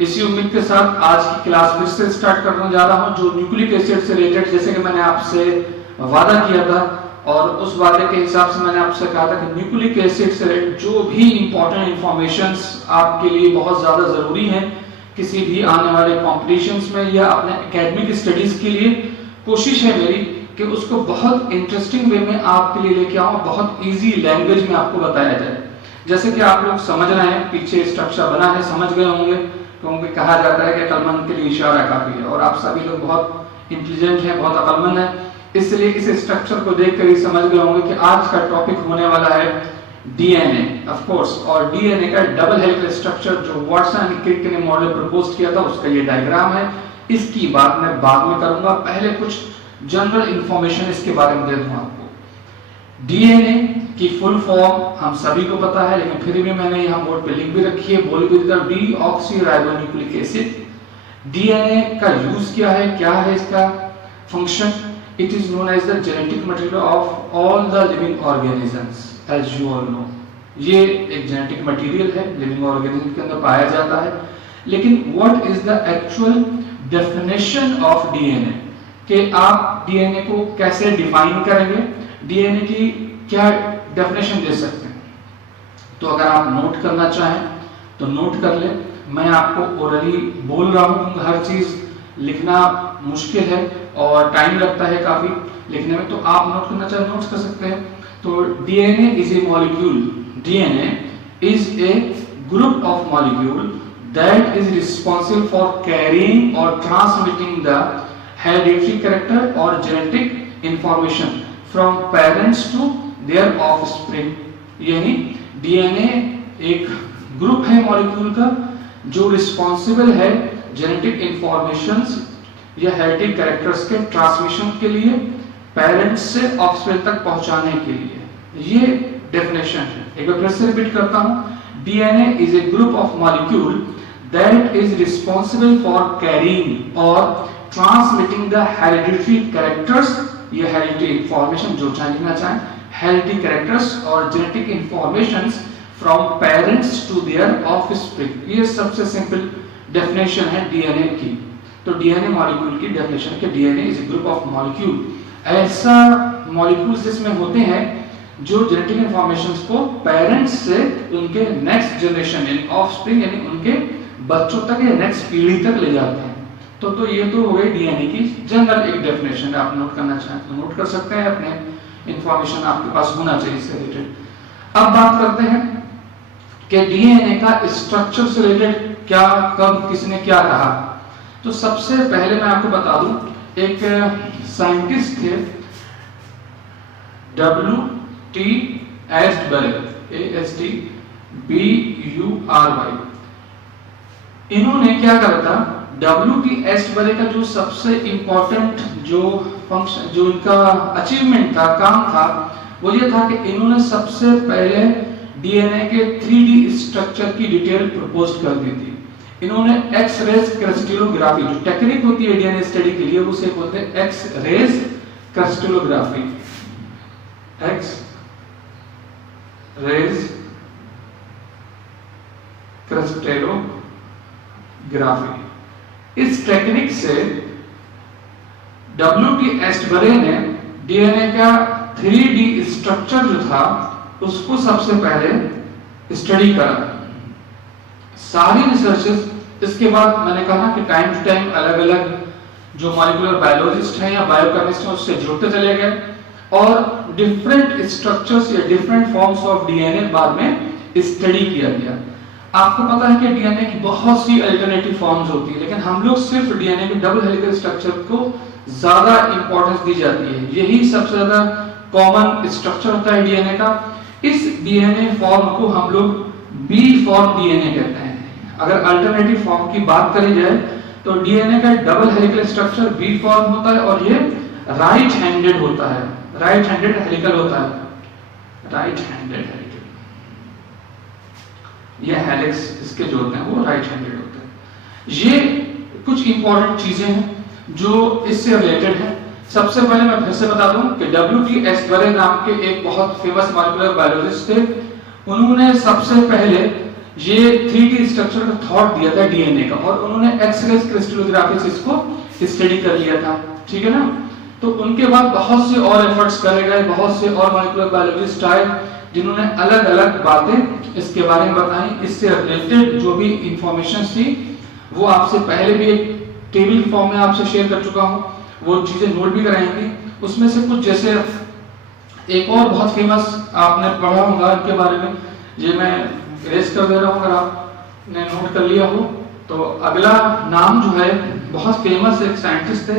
इसी उम्मीद के साथ आज की क्लास फिर से स्टार्ट करने जा रहा हूं, जो न्यूक्लिक एसिड से रिलेटेड, जैसे कि मैंने आपसे वादा किया था और उस वादे के हिसाब से मैंने आपसे कहा था कि न्यूक्लिक एसिड से रिलेटेड जो भी इंपॉर्टेंट इंफॉर्मेशंस आपके लिए बहुत ज्यादा जरूरी हैं किसी भी आने वाले कॉम्पिटिशन्स में या अपने एकेडमिक स्टडीज के लिए, कोशिश है मेरी कि उसको बहुत इंटरेस्टिंग वे में आपके लिए लेके आऊं, बहुत इजी लैंग्वेज में आपको बताया जाए। जैसे कि आप लोग समझ रहे हैं, पीछे स्ट्रक्चर बना है, समझ गए होंगे, क्योंकि कहा जाता है कि अक्लमंद के लिए इशारा काफी है और आप सभी लोग बहुत इंटेलिजेंट हैं, बहुत अक्लमंद हैं, इसलिए इस स्ट्रक्चर को देखकर ही समझ गए होंगे कि आज का टॉपिक होने वाला है डीएनए ऑफ कोर्स। और डीएनए का डबल हेलिकल स्ट्रक्चर जो वाटसन एंड क्रिक ने मॉडल प्रपोज किया था, उसका ये डायग्राम है। इसकी बात मैं बाद में करूंगा, पहले कुछ जनरल इंफॉर्मेशन इसके बारे में दे दूं आपको। डीएनए की फुल फॉर्म हम सभी को पता है, लेकिन फिर भी मैंने यहाँ बोर्ड पे लिख भी रखी है, बोल भी दिया, डीऑक्सीराइबोन्यूक्लिक एसिड। डीएनए का यूज क्या है, क्या है इसका function? It is known as the genetic material of all the living organisms, as you all know. ये एक जेनेटिक मटेरियल है, लिविंग ऑर्गेनिज्म के अंदर पाया जाता है। लेकिन what is the actual definition of DNA, कि आप डीएनए को कैसे डिफाइन करेंगे, डीएनए की क्या डेफिनेशन दे सकते हैं? तो अगर आप नोट करना चाहें तो नोट कर ले। मैं आपको ओरली बोल रहा हूं क्योंकि हर चीज लिखना मुश्किल है और टाइम लगता है काफी लिखने में, तो आप नोट करना चाहें नोट कर सकते हैं। तो DNA is a molecule, DNA is a group of molecule that is responsible for carrying और ट्रांसमिटिंग द हेरिडिटरी कैरेक्टर और genetic information from parents to their offspring. यानी डीएनए एक ग्रुप है मॉलिक्यूल का जो रिस्पांसिबल है जेनेटिक इंफॉर्मेशंस या hereditary characters के ट्रांसमिशन के लिए, पेरेंट्स से ऑफस्प्रिंग तक पहुंचाने के लिए। ये डेफिनेशन है। एक बार फिर से रिपीट करता हूं, DNA is a group of molecule that is responsible for carrying और ट्रांसमिटिंग द हेरिडिटरी कैरेक्टर्स, ये हेरिडिटरी इंफॉर्मेशन जो चाहे लिखना चाहें, हेरिडिटरी कैरेक्टर्स और genetic informations from parents to their offspring. ये सबसे सिंपल डेफिनेशन है डीएनए की। तो डीएनए मॉलिक्यूल की डेफिनेशन है कि DNA is a group of molecule, ऐसा मॉलिक्यूल्स जिसमें होते हैं जो जेनेटिक इंफॉर्मेशंस को पेरेंट्स से उनके नेक्स्ट जनरेशन यानी ऑफस्प्रिंग यानी उनके बच्चों तक या नेक्स्ट पीढ़ी तक ले जाते हैं। तो ये तो हो गई डीएनए की जनरल एक डेफिनेशन है। आप नोट करना चाहें तो नोट कर सकते हैं, अपने इंफॉर्मेशन आपके पास होना चाहिए इससे रिलेटेड। अब बात करते हैं कि डीएनए का स्ट्रक्चर से रिलेटेड क्या, कब, किसने क्या कहा। तो सबसे पहले मैं आपको बता दूं, एक साइंटिस्ट थे W.T. एस्टबरे, ASTBURY। इन्होंने क्या करा था, W.T. एस्टबरे का जो सबसे इंपॉर्टेंट जो फंक्शन, जो इनका अचीवमेंट था, काम था, वो ये था कि इन्होंने सबसे पहले डीएनए के 3D स्ट्रक्चर की डिटेल प्रपोज कर दी थी। इन्होंने एक्स रेज क्रिस्टलोग्राफी, जो टेक्निक होती है डीएनए स्टडी के लिए, उसे बोलते हैं X rays crystallography, X rays crystallography. इस टेक्निक से W.T. एस्टबरे ने डीएनए का 3D स्ट्रक्चर जो था उसको सबसे पहले स्टडी करा, सारी रिसर्चेस। इसके बाद मैंने कहा कि टाइम टू टाइम अलग अलग जो मॉलिक्यूलर बायोलॉजिस्ट हैं या बायोकेमिस्ट हैं उससे जुड़ते चले गए और डिफरेंट स्ट्रक्चर्स या डिफरेंट फॉर्म्स ऑफ डीएनए बाद में स्टडी किया गया। आपको पता है कि डीएनए की बहुत सी अल्टरनेटिव फॉर्म्स होती है, लेकिन हम लोग सिर्फ डीएनए के डबल हेलिकल स्ट्रक्चर को ज्यादा इंपॉर्टेंस दी जाती है। यही सबसे ज्यादा कॉमन स्ट्रक्चर होता है डीएनए का। इस डीएनए फॉर्म को हम लोग बी फॉर्म डीएनए कहते हैं। अगर अल्टरनेटिव फॉर्म की बात करी जाए तो डीएनए का double helical structure B form होता है और ये राइट हैंडेड होता है, राइट हैंडेड हेलिकल होता है, राइट हैंडेड हेलिकल। ये हेलिक्स इसके जो होते हैं वो राइट हैंडेड होते हैं। ये कुछ इंपॉर्टेंट चीजें हैं जो इससे रिलेटेड है। सबसे पहले मैं फिर से बता दूं कि W.T. एस्टबरे नाम के एक बहुत फेमस मॉलिक्यूलर बायोलॉजिस्ट थे। उन्होंने सबसे पहले ये 3D स्ट्रक्चर का थॉट दिया था डीएनए का, और उन्होंने एक्स-रे क्रिस्टलोग्राफी से इसको स्टडी कर लिया था, ठीक है ना। तो उनके बाद बहुत से और एफर्ट्स करे गए, बहुत से और मॉलिक्यूलर बायोलॉजिस्ट आए जिन्होंने अलग अलग बातें इसके बारे में बताई। इससे रिलेटेड जो भी इंफॉर्मेशन थी वो आपसे पहले भी एक टेबल के फॉर्म में आपसे शेयर कर चुका हूँ, वो चीजें नोट भी कराएंगी। उसमें से कुछ, जैसे एक और बहुत फेमस आपने पढ़ा होगा इनके बारे में, ये मैं रेस कर दे रहा हूँ अगर आपने नोट कर लिया हो। तो अगला नाम जो है, बहुत फेमस एक साइंटिस्ट थे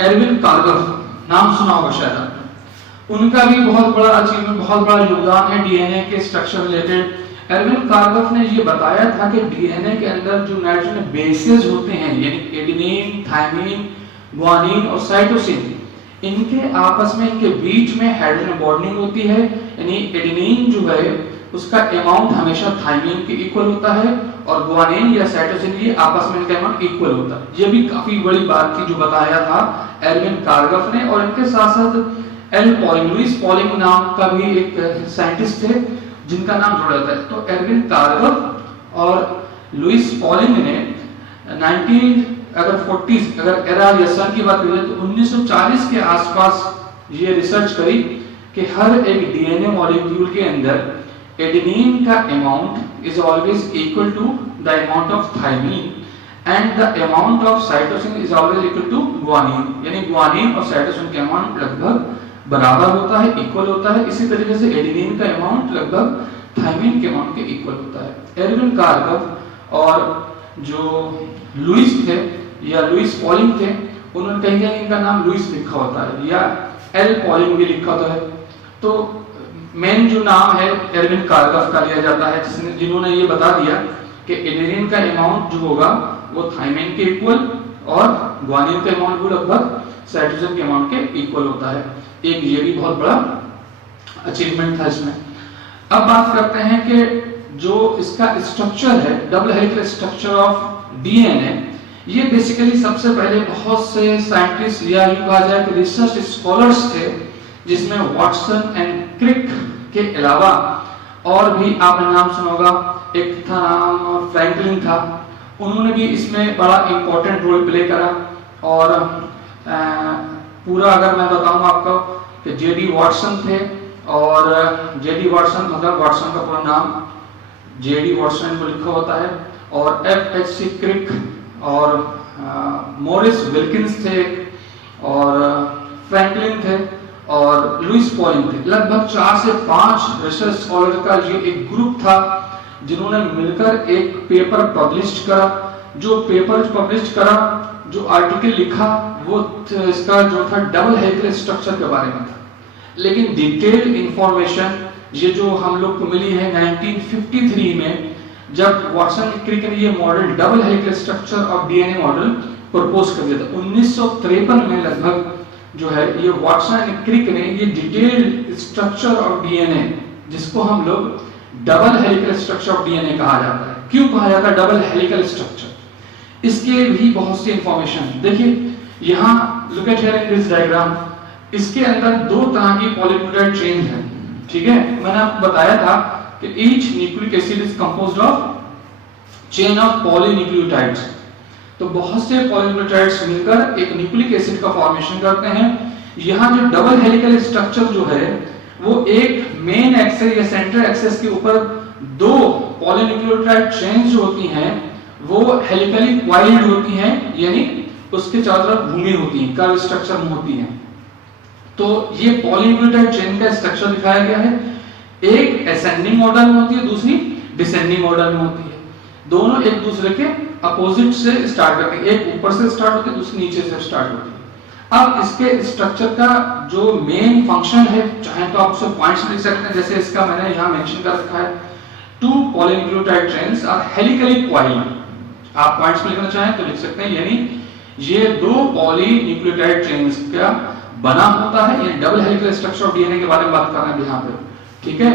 एरविन कार्गफ, नाम सुना होगा शायद आपने। उनका भी बहुत बड़ा अचीवमेंट, बहुत बड़ा योगदान है डीएनए के स्ट्रक्चर रिलेटेड। एरविन कार्गफ ने ये बताया था कि डीएनए के अंदर जो नाइट्रोजन बेसेस होते हैं, यानी एडेनिन, थायमिन, ग्वानिन और साइटोसिन, इनके आपस में, इनके बीच में हाइड्रोजन बॉन्डिंग होती है। यानी एडेनिन जो है उसका अमाउंट हमेशा थायमिन के इक्वल होता है, और ग्वानिन या साइटोसिन ये आपस में इनका अमाउंट इक्वल होता है। ये भी काफी बड़ी बात थी जो बताया था एरविन कार्गफ ने। और इनके साथ साथ एल पॉलिंग, लुइस पॉलिंग नाम का भी एक साइंटिस्ट थे जिनका नाम जुड़ा था। तो एरविन कार्गफ और लुइस पॉलिंग ने 1940 अगर एरा या सन की बात करें तो 1940 के आसपास ये रिसर्च करी कि हर एक डीएनए मॉलिक्यूल के अंदर एडेनिन का amount is always equal to the amount of thymine and the amount of cytosine is always equal to guanine. यानी ग्वानिन और साइटोसिन के अमाउंट लगभग बराबर होता है, इक्वल होता है। इसी तरीके से एडेनिन का अमाउंट लगभग थायमिन के अमाउंट के इक्वल होता है। एरविन कार्गफ और जो लुइस थे या लुइस पॉलिंग थे, उन्होंने कहीं कहीं इनका नाम लुइस लिखा होता है या एल पॉलिंग भी लिखा होता है। तो मेन जो नाम है एरविन कार्गफ का लिया जाता है, जिन्होंने ये बता दिया कि एडेनिन का अमाउंट जो होगा वो थायमिन के इक्वल और ग्वानिन का अमाउंट भी लगभग साइटोसिन के अमाउंट के इक्वल होता है। एक ये भी बहुत बड़ा अचीवमेंट था इसमें। अब बात करते हैं कि जो इसका स्ट्रक्चर है, double helical structure of DNA, ये बेसिकली सबसे पहले बहुत से साइंटिस्ट या यूं कहा जाए कि रिसर्च स्कॉलर्स थे, जिसमें वाटसन एंड क्रिक के अलावा और भी आपने नाम सुना होगा, एक था नाम फ्रैंकलिन था, उन्होंने भी इसमें बड़ा इंपॉर्टेंट रोल प्ले करा। और पूरा अगर मैं बताऊं आपको कि जेडी वाटसन थे, और जेडी वाटसन मतलब वाटसन का पूरा नाम जेडी वाटसन को लिखा होता है, और एफ.एच.सी. क्रिक और मॉरिस विल्किंस थे, और फ्रैंकलिन थे, और लुइस पॉलिंग थे। लगभग 4 से 5 रिसर्च स्कॉलर का ये एक ग्रुप था जिन्होंने मिलकर एक पेपर पब्लिश करा। जो पेपर पब्लिश करा, जो आर्टिकल लिखा, वो इसका जो था डबल हेलिकल स्ट्रक्चर के बारे में था। लेकिन डिटेल इंफॉर्मेशन ये जो हम लोग को मिली है 1953 में, जब वाटसन क्रिक ने ये model double helical structure of DNA model propose कर दिया था 1953 में लगभग, जो है ये वाटसन एंड क्रिक ने ये डिटेल स्ट्रक्चर ऑफ डीएनए, जिसको हम लोग double helical structure of DNA कहा जाता है। क्यों कहा जाता है डबल हेलिकल स्ट्रक्चर? इसके भी बहुत सी इंफॉर्मेशन देखिए, यहाँ look at here in this diagram, इसके अंदर 2 तरह की पॉलीन्यूक्लियोटाइड चेन है, ठीक है। मैंने आपको बताया था कि each nucleic acid is composed of chain of polynucleotides. तो बहुत से पॉलीन्यूक्लियोटाइड्स मिलकर एक न्यूक्लिक एसिड का फॉर्मेशन करते हैं। यहाँ जो डबल हेलिकल स्ट्रक्चर जो है वो एक मेन एक्सेस या सेंट्रल एक्सेस के ऊपर 2 पॉलीन्यूक्लियोटाइड चेन्स जो होती हैं वो हेलिकली क्वाइल्ड होती हैं, यानी उसके चारों तरफ घूमी होती हैं, कर्व स्ट्रक्चर में होती हैं। तो ये पॉलीन्यूक्लियोटाइड चेन का स्ट्रक्चर दिखाया गया है। एक असेंडिंग ऑर्डर में होती है, दूसरी डिसेंडिंग ऑर्डर में होती है। दोनों एक दूसरे के अपोजिट से स्टार्ट करते हैं, एक ऊपर से स्टार्ट होती है, दूसरी नीचे से स्टार्ट होती है। अब इसके स्ट्रक्चर का जो मेन फंक्शन है, चाहे तो आप उसे पॉइंट्स लिख सकते हैं, जैसे इसका मैंने यहाँ मेंशन कर रखा है, 2 polynucleotide chains are helically coiled. आप पॉइंट्स में लिखना चाहें तो लिख सकते हैं, यानी ये 2 पॉलीन्यूक्लियोटाइड चेन्स का बना होता है। ये double helical structure of DNA के बारे में बात कर रहे हैं यहाँ पे, ठीक है।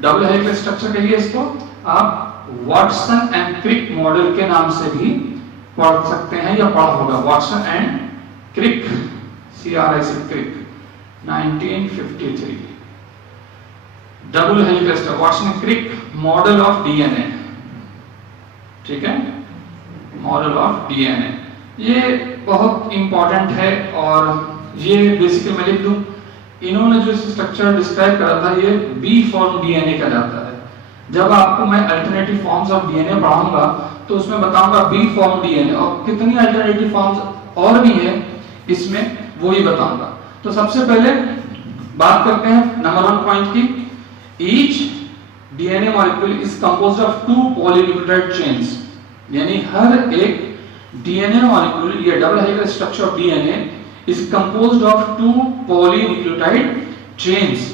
डबल हेलिकल स्ट्रक्चर के लिए इसको आप वाटसन एंड क्रिक मॉडल के नाम से भी पढ़ सकते हैं या पढ़ा होगा, Watson and Crick, CRIC Crick 1953। Double helical structure, Watson Crick model of DNA, ठीक है, मॉडल ऑफ डीएनए, ये बहुत इंपॉर्टेंट है। और ये बेसिकली मैं लिख दूं, इन्होंने जो स्ट्रक्चर डिस्क्राइब करा था ये बी फॉर्म डीएनए कहलाता है। जब आपको मैं अल्टरनेटिव फॉर्म्स ऑफ डीएनए पढ़ाऊंगा तो उसमें बताऊंगा बी फॉर्म डीएनए, और कितनी अल्टरनेटिव फॉर्म्स और भी है इसमें वो ही बताऊंगा। तो सबसे पहले बात करते हैं नंबर 1 पॉइंट की, each DNA molecule is composed of 2 polynucleotide chains, यानी हर एक डीएनए मॉलिक्यूल या double helical structure of DNA is composed of 2 polynucleotide chains,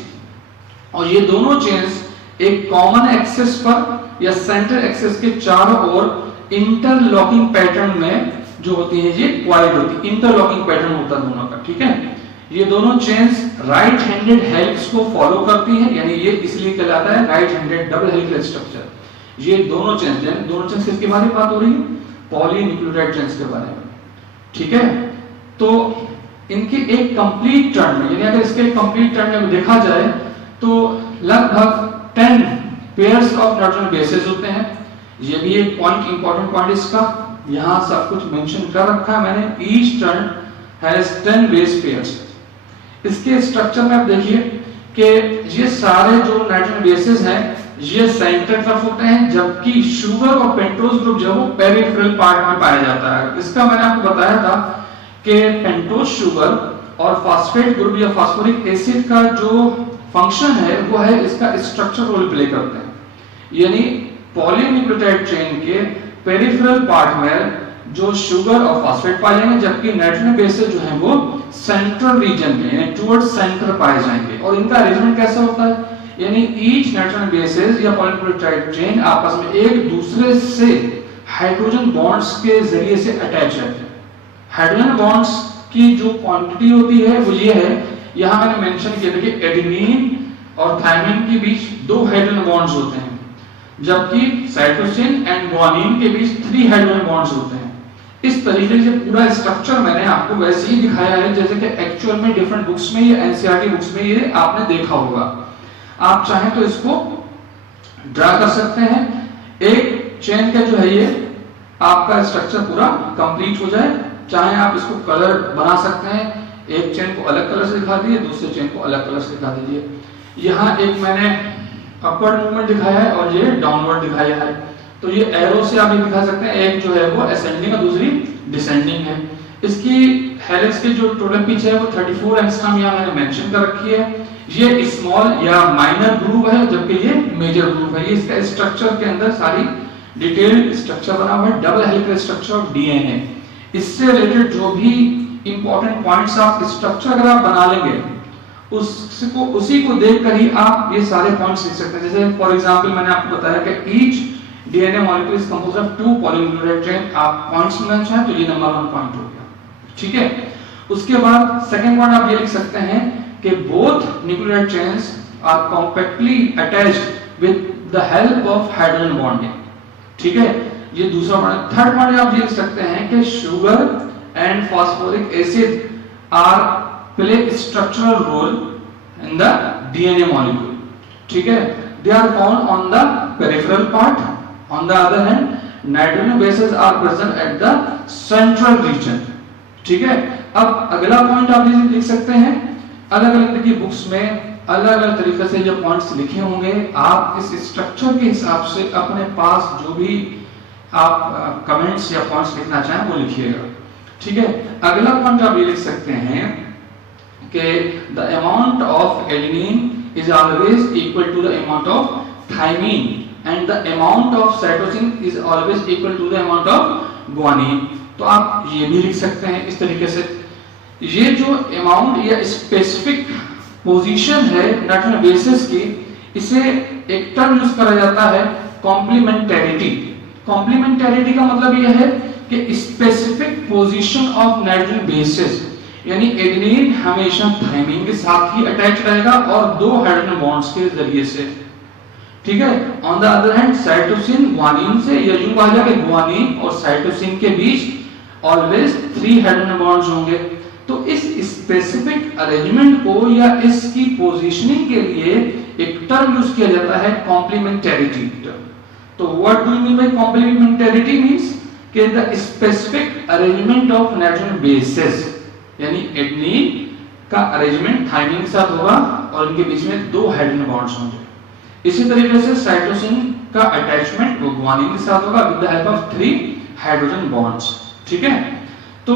और ये दोनों चेन्स एक कॉमन एक्सिस पर या सेंटर एक्सिस के चारों ओर इंटरलॉकिंग पैटर्न में जो होती है ये क्वाइड होती है, इंटरलॉकिंग पैटर्न होता है दोनों का, ठीक है। ये दोनों चेन्स राइट हैंडेड हेलिक्स को फॉलो करती हैं, यानी ये इसलिए कहलाता है right handed double helical structure. ये दोनों चेन्स किसके बारे में बात हो रही है, पॉलीन्यूक्लियोटाइड चेन्स के बारे में, ठीक है। तो इनके एक कंप्लीट टर्न में, यानी अगर इसके कंप्लीट टर्न में देखा जाए तो लगभग 10 पेयर्स ऑफ नाइट्रोजन बेसेस होते हैं। ये भी एक पॉइंट, इंपॉर्टेंट पॉइंट इसका, यहां सब कुछ मेंशन कर रखा है मैंने। Each turn has 10 base pairs. इसके स्ट्रक्चर में आप देखिए कि ये सारे जो नाइट्रोजन बेसेस हैं ये सेंटर तरफ होते हैं, जबकि शुगर और पेंटोज ग्रुप जो है वो पेरिफेरल पार्ट में पाया जाता है। इसका मैंने आपको बताया था कि पेंटोज शुगर और फास्फेट ग्रुप या फास्फोरिक एसिड का जो फंक्शन है वो है इसका स्ट्रक्चर रोल प्ले करते हैं, यानी पॉलीन्यूक्लियोटाइड चेन के पेरिफेरल पार्ट में जो शुगर और फास्फेट पाए जाएंगे, जबकि नाइट्रोजन बेसेस जो हैं वो सेंट्रल रीजन में यानी टुवर्ड्स सेंटर पाए जाएंगे। और इनका अरेंजमेंट कैसा होता है, यानी ईच नाइट्रोजन बेसेस या पॉलीन्यूक्लियोटाइड चेन आपस में एक दूसरे से हाइड्रोजन बॉन्ड्स के जरिए से अटैच रहते हैं। हाइड्रोजन बॉन्ड्स की जो क्वांटिटी होती है वो ये है, यहां मैंने मेंशन किया था कि एडेनिन और थायमिन के बीच 2 हाइड्रोजन बॉन्ड्स होते हैं, जबकि साइटोसिन एंड ग्वानिन के बीच 3 हाइड्रोजन बॉन्ड्स होते हैं। इस तरीके से पूरा स्ट्रक्चर मैंने आपको वैसे ही दिखाया है जैसे कि एक्चुअल में डिफरेंट बुक्स में या एनसीईआरटी बुक्स में ये आपने देखा होगा। आप चाहें तो इसको ड्रा कर सकते हैं। एक चेन का जो है ये आपका स्ट्रक्चर पूरा कंप्लीट हो जाए, चाहे आप इसको कलर बना सकते हैं, एक चेन को अलग कलर से दिखा दीजिए, दूसरे चेन को अलग कलर से दिखा दीजिए। यहाँ एक मैंने अपवर्ड मूवमेंट दिखाया है और ये डाउनवर्ड दिखाया है, तो ये एरो से आप ये दिखा सकते हैं, एक जो है वो असेंडिंग और दूसरी डिसेंडिंग है। इसकी हेलिक्स के जो टोटल पिच है वो 34 एंगस्ट्रॉम यहाँ मैंने मेंशन कर रखी है। ये स्मॉल या माइनर ग्रूव है, जबकि ये मेजर ग्रूव है। ये इसका स्ट्रक्चर के अंदर सारी डिटेल्ड स्ट्रक्चर बना हुआ है, double helical structure of DNA. इससे रिलेटेड जो भी इंपॉर्टेंट पॉइंट्स आप स्ट्रक्चर अगर आप बना लेंगे उसी को देखकर ही आप ये सारे पॉइंट्स लिख सकते हैं। जैसे फॉर एग्जांपल मैंने आपको बताया कि each DNA molecule is composed of 2 polynucleotide chain. आप पॉइंट्स में चाहें तो ये नंबर 1 पॉइंट हो गया, ठीक है। उसके बाद सेकंड पॉइंट आप ये लिख सकते हैं कि both nucleotide chains are compactly attached with the help of hydrogen bonding, ठीक है। ये दूसरा पॉइंट। थर्ड पॉइंट आप ये लिख सकते हैं कि sugar and phosphoric acid are play structural role in the DNA molecule, ठीक है। They are found on the peripheral part. On the other hand, nitrogen bases are present at the central region, ठीक है। अब अगला point आप लिख सकते हैं, अलग अलग देखिए बुक्स में अलग अलग तरीके से जो पॉइंट्स लिखे होंगे, आप इस स्ट्रक्चर के हिसाब से अपने पास जो भी आप कमेंट्स या पॉइंट्स लिखना चाहें वो लिखिएगा, ठीक है। अगला पॉइंट आप ये लिख सकते हैं कि the amount of adenine is always equal to the amount of thymine and the amount of cytosine is always equal to the amount of guanine। तो आप ये भी लिख सकते हैं इस तरीके से। ये जो अमाउंट या स्पेसिफिक पोजीशन है नाइट्रोजन बेसेस की, इसे एक टर्म यूज करा जाता है कॉम्प्लीमेंटेरिटी। कॉम्प्लीमेंटेरिटी का मतलब यह है कि specific position of nitrogen bases, यानी एडेनिन हमेशा थायमिन के साथ ही अटैच रहेगा और 2 हाइड्रोजन बॉन्ड्स के जरिए से, ठीक है। On the other hand cytosine guanine से, या यूं कहा जाए कि ग्वानिन और साइटोसिन के बीच ऑलवेज 3 हाइड्रोजन बॉन्ड्स होंगे। तो इस स्पेसिफिक अरेंजमेंट को या इसकी पोजीशनिंग के लिए एक टर्म यूज किया जाता है कॉम्प्लीमेंटेरिटी टर्म। तो what do you mean by complementarity? Means कि the specific arrangement of nitrogen bases, यानी एडेनिन का अरेंजमेंट थाइमिन के साथ होगा और इनके बीच में 2 हाइड्रोजन बॉन्ड्स होंगे। इसी तरीके से साइटोसिन का अटैचमेंट वो ग्वानिन के साथ होगा with the help of 3 hydrogen bonds. ठीक है, तो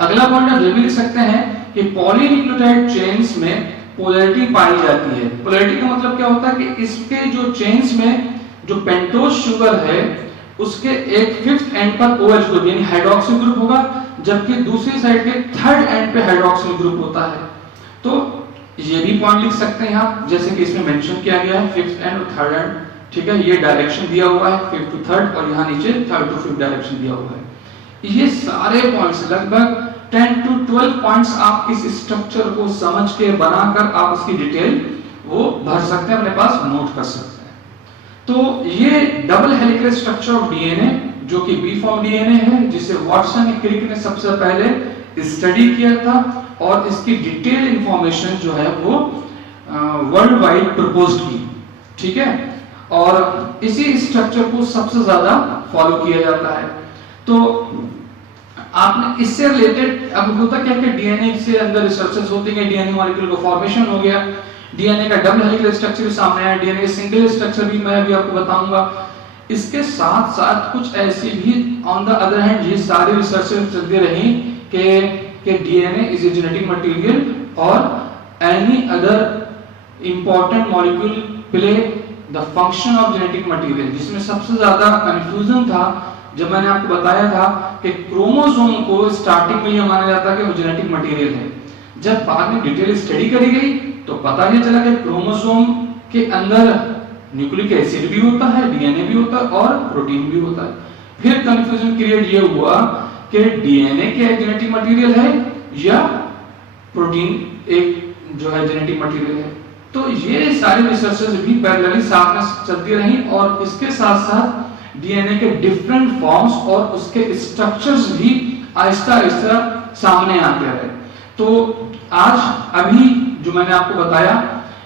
अगला पॉइंट आप ये भी लिख सकते हैं कि पॉलीन्यूक्लियोटाइड चेन्स में पोलैरिटी पाई जाती है। पोलैरिटी का मतलब क्या होता है कि इसके जो चेन्स में जो पेंटोज शुगर है उसके एक 5th एंड पर OH ग्रुप यानी हाइड्रोक्सिल ग्रुप होगा, जबकि दूसरी साइड के 3rd एंड पे हाइड्रोक्सिल ग्रुप होता है। तो ये भी पॉइंट लिख सकते हैं आप, जैसे कि इसमें मेंशन किया गया है 5th एंड और 3rd एंड। ठीक है, ये डायरेक्शन दिया हुआ है 5th to 3rd और यहाँ नीचे 3rd to 5th डायरेक्शन दिया हुआ है। ये सारे पॉइंट्स लगभग 10 to 12 पॉइंट्स आप इस स्ट्रक्चर को समझ के बनाकर आप उसकी डिटेल वो भर सकते हैं, अपने पास नोट कर सकते हैं। तो ये double helical structure of DNA जो कि बी फॉर्म डीएनए है, जिसे वाटसन क्रिक ने सबसे पहले स्टडी किया था और इसकी डिटेल इंफॉर्मेशन जो है वो वर्ल्ड वाइड प्रपोज की। ठीक है, और इसी स्ट्रक्चर को सबसे ज्यादा फॉलो किया जाता है। तो आपने इससे रिलेटेड अब होता क्या कि डीएनए से अंदर रिसर्चेस होती हैं, डीएनए मॉलिक्यूल का फॉर्मेशन हो गया, डीएनए का डबल हेलिकल स्ट्रक्चर भी सामने आया, डीएनए का सिंगल स्ट्रक्चर भी मैं अभी आपको बताऊंगा। इसके साथ साथ कुछ ऐसी भी ऑन द अदर हैंड ये सारी रिसर्चेस चलती रही कि DNA is a genetic material और any other important molecule play the function of genetic material. जिसमें सबसे ज्यादा कंफ्यूजन था जब मैंने आपको बताया था कि क्रोमोसोम को स्टार्टिंग में यह माना जाता है कि वो जेनेटिक मटेरियल है। जब बाद में डिटेल स्टडी करी गई तो पता ये चला कि क्रोमोसोम के अंदर न्यूक्लिक एसिड भी होता है, डीएनए भी होता है और प्रोटीन भी होता है। फिर कंफ्यूजन क्रिएट ये हुआ कि डीएनए क्या जेनेटिक मटेरियल है या प्रोटीन एक जो है जेनेटिक मटेरियल है। तो ये सारी रिसर्चेस भी पैरेलली साथ में चलती रही और इसके साथ साथ डीएनए के डिफरेंट फॉर्म्स और उसके स्ट्रक्चर्स भी आहिस्ता आहिस्ता सामने आते रहे। तो आज अभी जो मैंने आपको बताया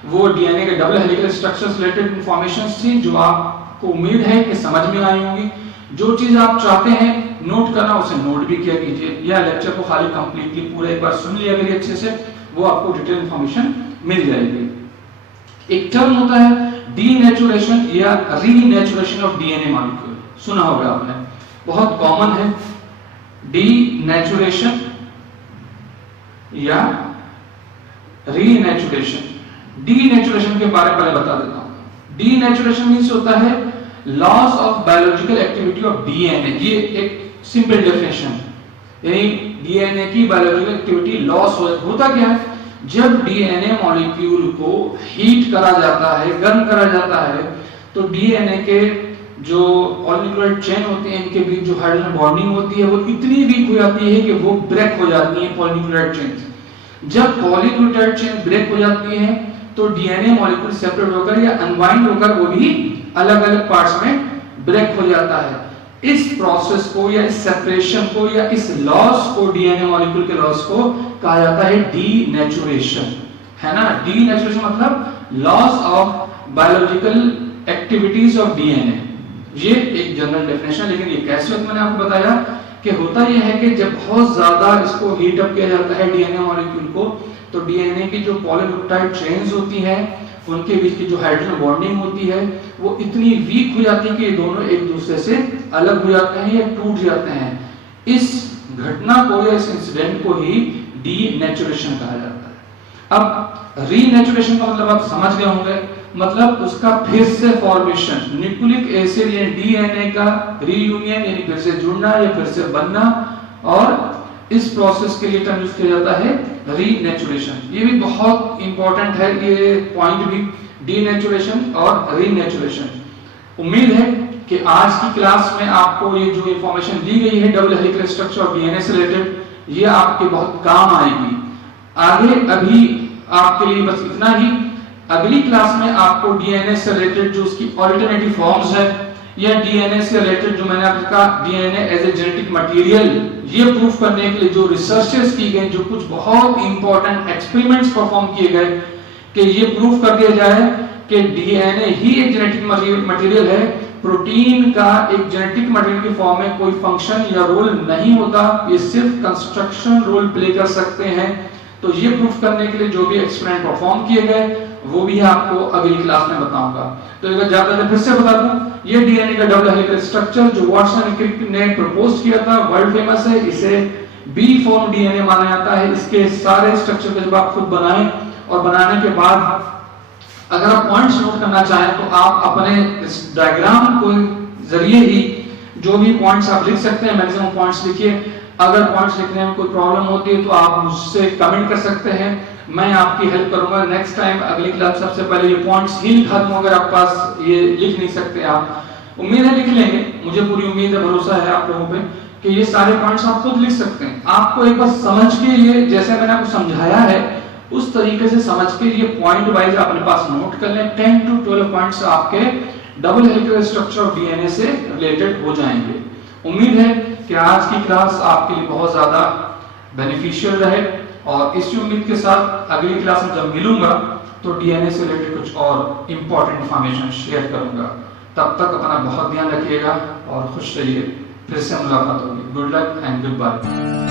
वो डीएनए के double helical structures related informations थी जो आपको उम्मीद है कि समझ में आई होंगी। जो चीज आप चाहते हैं नोट करना उसे नोट भी किया कीजिए, या लेक्चर को खाली कंप्लीटली पूरा एक बार सुन लिया करिए अच्छे से, वो आपको डिटेल इंफॉर्मेशन मिल जाएगी। एक टर्म होता है डीनेचुरेशन या रीनेचुरेशन ऑफ डीएनए मॉलिक्यूल, सुना होगा आपने, बहुत कॉमन है। डीनेचुरेशन या रीनेचुरेशन। डीनेचुरेशन के बारे में पहले बता देता हूं। डीनेचुरेशन मींस होता है loss of biological activity of DNA. ये एक सिंपल डेफिनेशन, यानी डीएनए की बायोलॉजिकल एक्टिविटी लॉस होता क्या है, जब डीएनए मॉलिक्यूल को हीट करा जाता है, गर्म करा जाता है, तो डीएनए के जो पॉलीन्यूक्लियोटाइड चेन होते हैं इनके बीच जो हाइड्रोजन बॉन्डिंग होती है वो इतनी वीक हो जाती है कि वो ब्रेक हो जाती है पॉलीन्यूक्लियोटाइड चेन। जब पॉलीन्यूक्लियोटाइड चेन ब्रेक हो जाती है तो डीएनए मॉलिक्यूल सेपरेट होकर या अनवाइंड होकर वो भी अलग-अलग पार्ट्स में ब्रेक हो जाता है। इस प्रोसेस को या इस सेपरेशन को या इस लॉस को, डीएनए मॉलिक्यूल के लॉस को कहा जाता है डीनेचुरेशन, है ना। डीनेचुरेशन मतलब loss of biological activities of DNA. ये एक जनरल डेफिनेशन, लेकिन ये कैसे मैंने आपको बताया कि होता यह है कि जब बहुत ज्यादा इसको हीट अप किया जाता है डीएनए मॉलिक्यूल को, तो डीएनए की जो पॉलीन्यूक्लियोटाइड चेन्स होती हैं उनके बीच की जो हाइड्रोजन बॉन्डिंग होती है वो इतनी वीक हो जाती है कि ये दोनों एक दूसरे से अलग हो जाते हैं या टूट जाते हैं। इस घटना को या इस इंसिडेंट को ही डीनेचुरेशन कहा जाता है। अब रीनेचुरेशन का मतलब आप समझ गए होंगे, मतलब उसका फिर से फॉर्मेशन, न्यूक्लिक एसिड यानी डीएनए का रीयूनियन यानी फिर से जुड़ना या फिर से बनना, और इस प्रोसेस के लिए टर्म यूज किया जाता है रीनेचुरेशन। ये भी बहुत इंपॉर्टेंट है ये पॉइंट भी, डीनेचुरेशन और रीनेचुरेशन। उम्मीद है कि आज की क्लास में आपको ये जो इंफॉर्मेशन दी गई है double helical structure of DNA से रिलेटेड ये आपके बहुत काम आएगी। आगे अभी आपके लिए बस इतना ही। अगली क्लास में आपको डीएनए से रिलेटेड जो उसकी ऑल्टरनेटिव फॉर्म्स है या डीएनए से रिलेटेड जो मैंने आपको कहा DNA as a genetic material, ये प्रूफ करने के लिए जो रिसर्चेस की गई, जो कुछ बहुत इंपॉर्टेंट एक्सपेरिमेंट्स परफॉर्म किए गए कि ये प्रूफ कर दिया जाए कि डीएनए ही एक जेनेटिक मटेरियल है, प्रोटीन का एक जेनेटिक मटेरियल की फॉर्म में कोई फंक्शन या रोल नहीं होता, ये सिर्फ कंस्ट्रक्शन रोल प्ले कर सकते हैं। तो ये प्रूफ करने के लिए जो भी एक्सपेरिमेंट परफॉर्म किए गए वो भी आपको अगली क्लास में बताऊंगा। तो अगर ज्यादा फिर से बता दूं, ये डीएनए का डबल हेलिकल स्ट्रक्चर जो वाटसन एंड क्रिक ने प्रपोज किया था, वर्ल्ड फेमस है, इसे बी फॉर्म डीएनए माना जाता है। इसके सारे स्ट्रक्चर को जब आप खुद बनाएं और बनाने के बाद अगर आप पॉइंट्स नोट करना चाहें तो आप अपने इस डायग्राम को जरिए ही जो भी पॉइंट्स आप लिख सकते हैं, मैक्सिमम पॉइंट्स लिखिए। अगर पॉइंट्स लिखने में कोई प्रॉब्लम होती है तो आप मुझसे कमेंट कर सकते हैं, मैं आपकी हेल्प करूंगा। नेक्स्ट टाइम अगली क्लास सबसे पहले ये पॉइंट्स ही लिखा दूं, अगर आपके पास ये लिख नहीं सकते आप, उम्मीद है लिख लेंगे, मुझे पूरी उम्मीद है, भरोसा है आप लोगों पे कि ये सारे पॉइंट्स आप खुद लिख सकते हैं। आपको एक बार समझ के ये जैसे मैंने आपको समझाया है उस तरीके से समझ के ये पॉइंट वाइज अपने पास नोट कर लें। 10 to 12 पॉइंट्स आपके double helical structure of DNA से रिलेटेड हो जाएंगे। उम्मीद है कि आज की क्लास आपके लिए बहुत ज्यादा बेनिफिशियल रहे, और इसी उम्मीद के साथ अगली क्लास में जब मिलूंगा तो डीएनए से रिलेटेड कुछ और इंपॉर्टेंट इंफॉर्मेशन शेयर करूंगा। तब तक अपना बहुत ध्यान रखिएगा और खुश रहिए। फिर से मुलाकात होगी। Good luck and good bye.